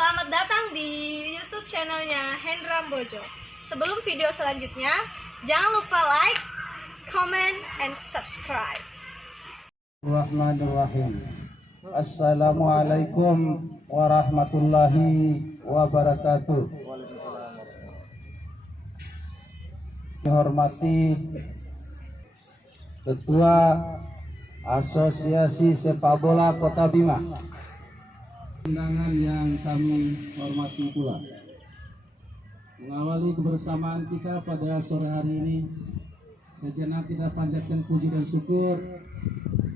Selamat datang di YouTube channelnya Hendra Bojo. Sebelum video selanjutnya, jangan lupa like, comment, and subscribe. Bismillahirrahmanirrahim. Assalamualaikum warahmatullahi wabarakatuh. Dihormati Ketua Asosiasi Sepak Bola Kota Bima, undangan yang kami hormati pula, mengawali kebersamaan kita pada sore hari ini, sejenak kita panjatkan puji dan syukur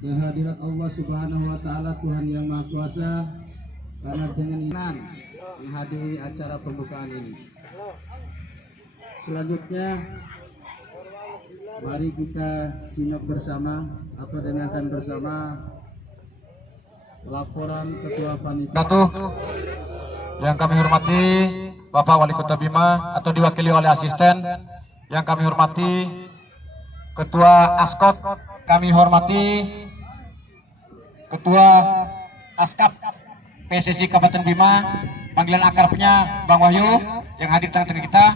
kehadirat Allah Subhanahu wa Ta'ala, Tuhan yang Maha Kuasa, karena dengan iman menghadiri acara pembukaan ini. Selanjutnya, mari kita simak bersama atau dengarkan bersama laporan Ketua Panitia yang kami hormati Bapak Wali Kota Bima atau diwakili oleh asisten, yang kami hormati Ketua Askot, kami hormati Ketua Askap PSSI Kabupaten Bima, panggilan akrabnya Bang Wahyu yang hadir di tengah kita,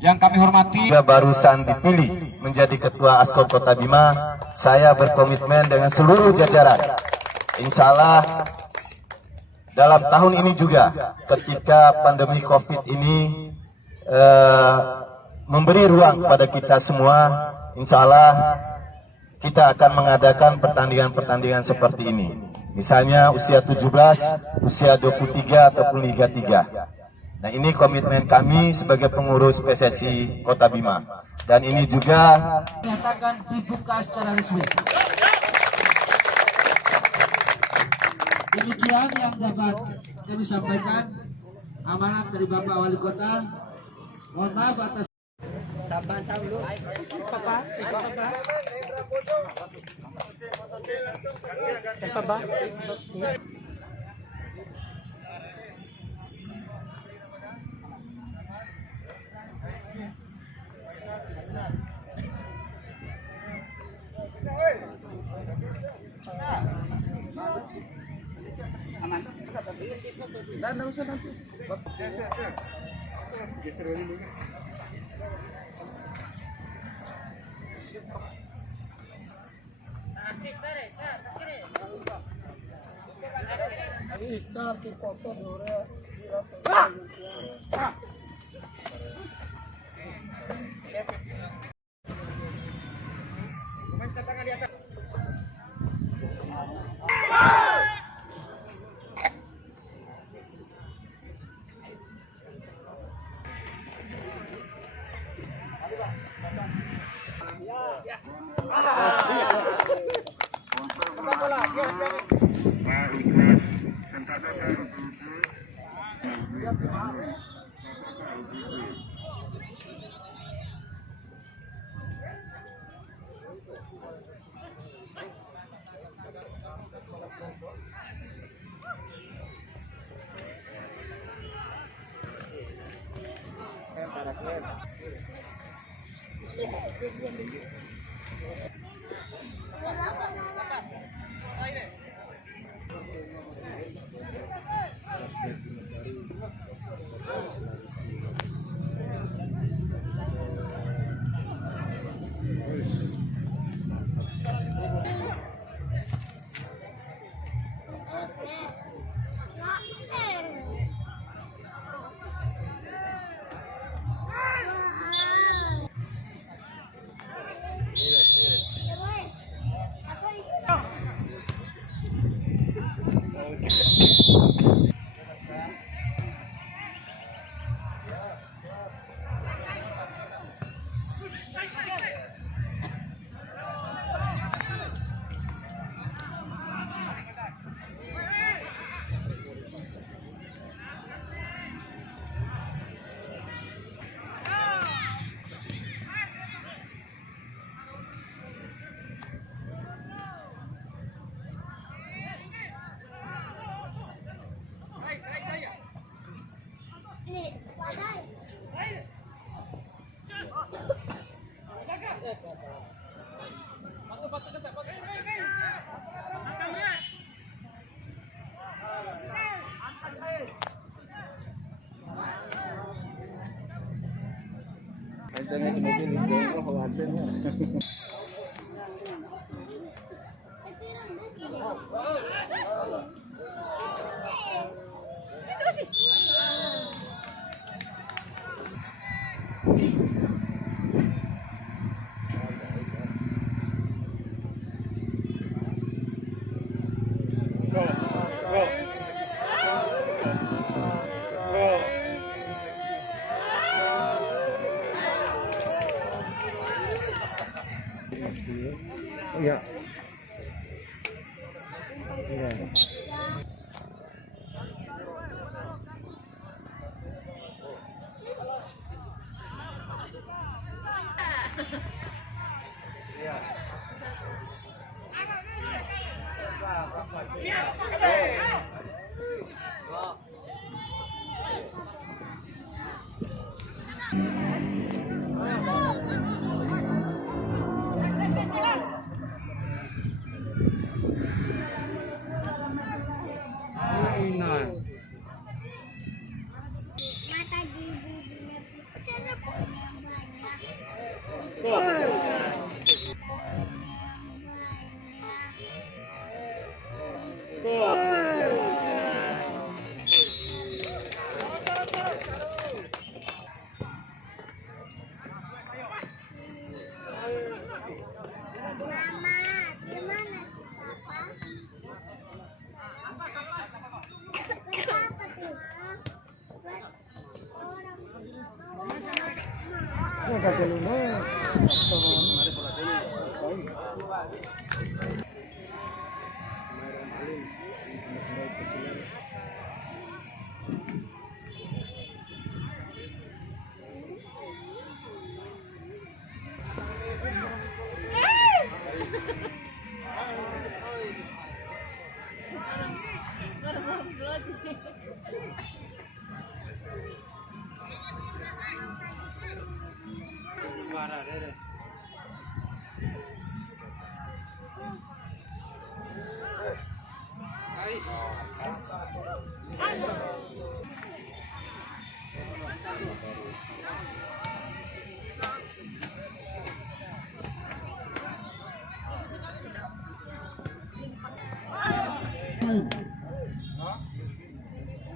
yang kami hormati. Barusan dipilih menjadi Ketua Askot Kota Bima, saya berkomitmen dengan seluruh jajaran, insya Allah dalam tahun ini juga, ketika pandemi COVID ini memberi ruang kepada kita semua, insya Allah kita akan mengadakan pertandingan-pertandingan seperti ini. Misalnya usia 17, usia 23 ataupun Liga 3. Nah, ini komitmen kami sebagai pengurus PSSI Kota Bima. Dan ini juga nyatakan dibuka secara resmi. Demikian yang dapat kami sampaikan, amanat dari Bapak Wali Kota. Mohon maaf atas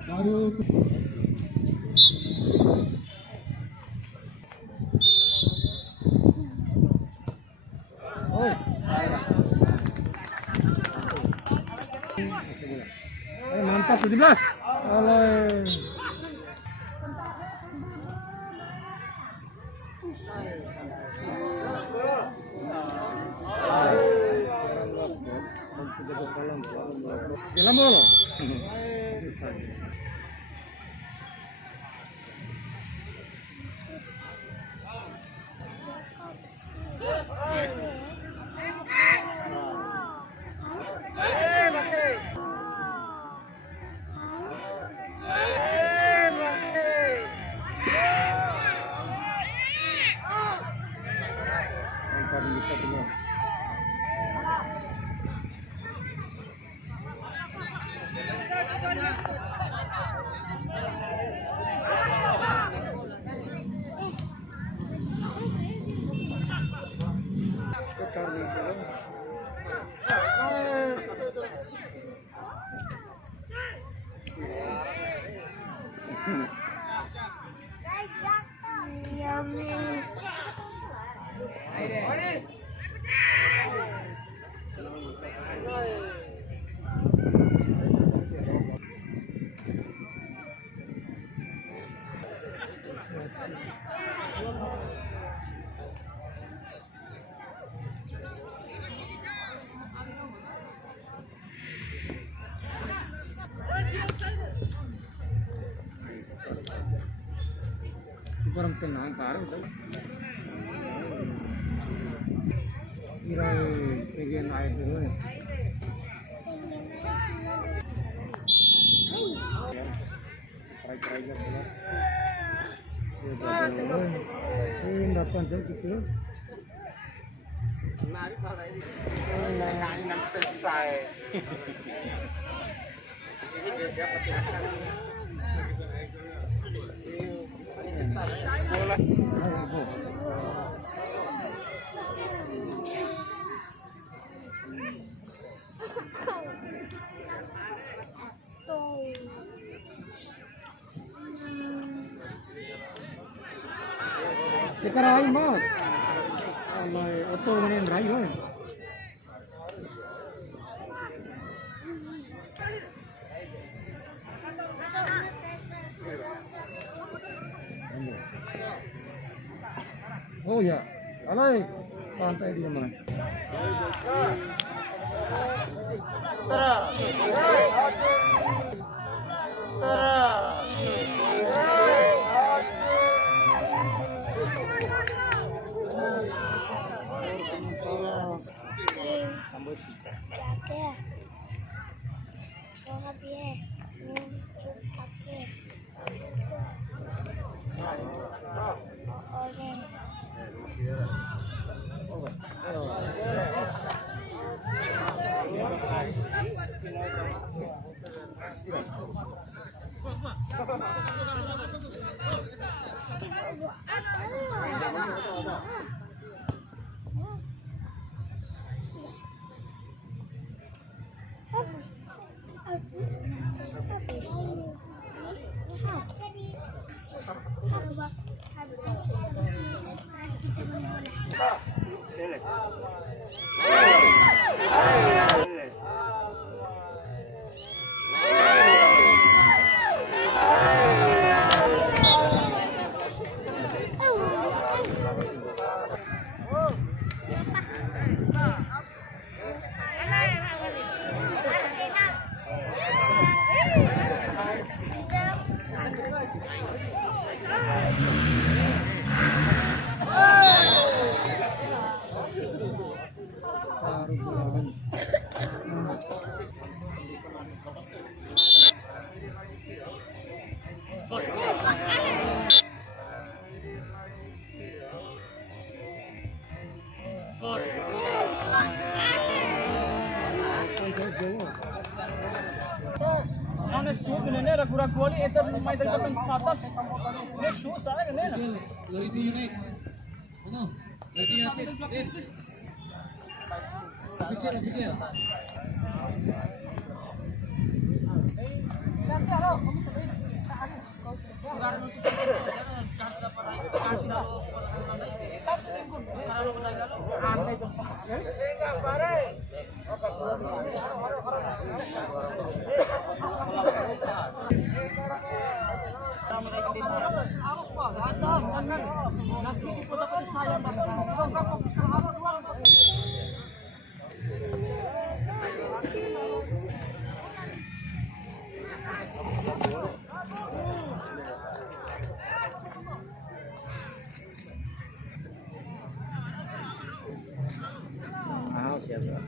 Baru mantap 17. Oleh. Jalan bola. Orang tenang taruh itu. Kira bagian air dulu ya. Kayak dulu. Ini dapat jam gitu. Nggak selesai. Bola. Kita raih banget. Allah, oto mana raih loh. Oh ya, alay, pantai dia mana? Ano shoe binene ragu-ragu ali itu may dagdag ng satat. May shoe sa akin nila. Lagi naik. Ano? Lagi natin. Official. Siapa?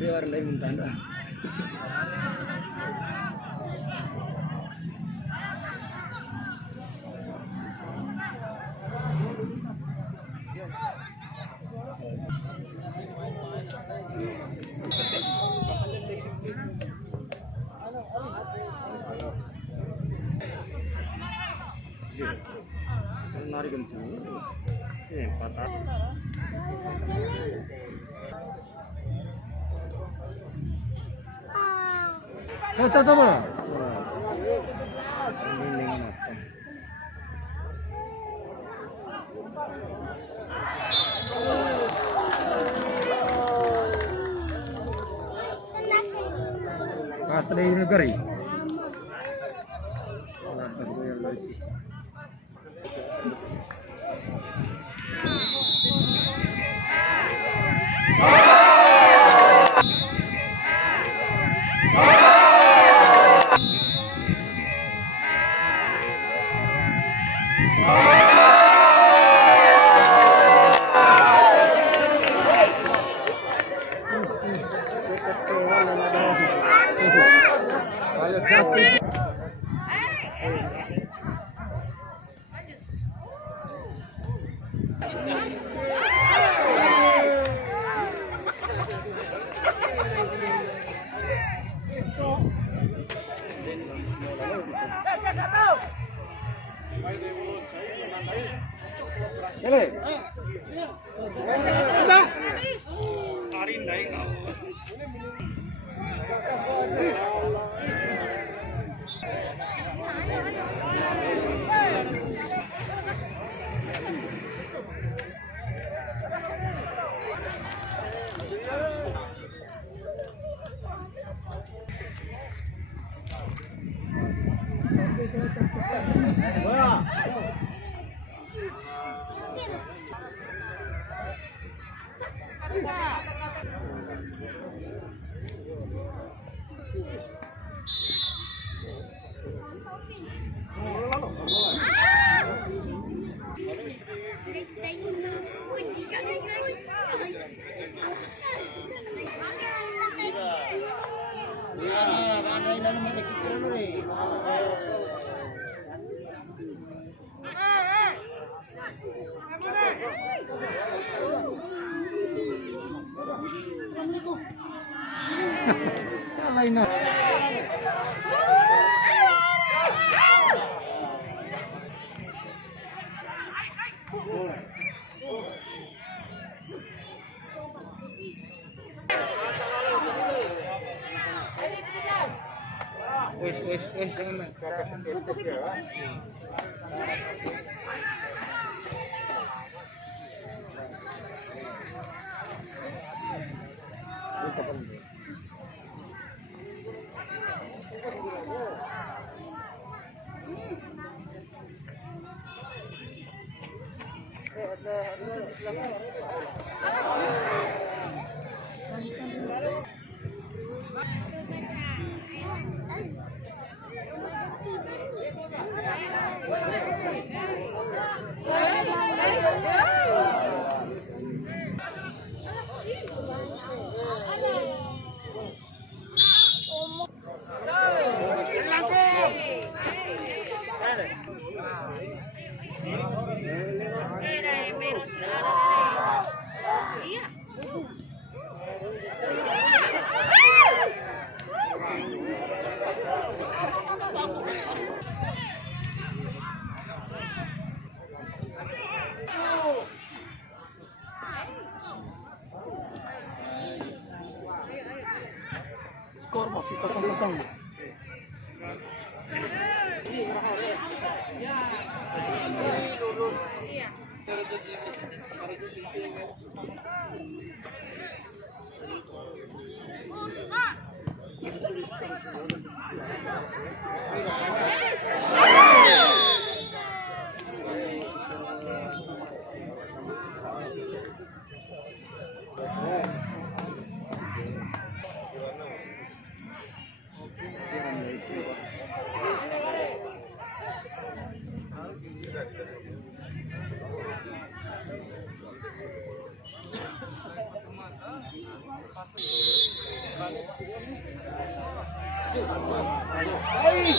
Biar lain tanda. Nari ganti. Patah. Coba. Pasta dari negara. Lain na. Wes, jangan main. Skor masih 0-0. Hey!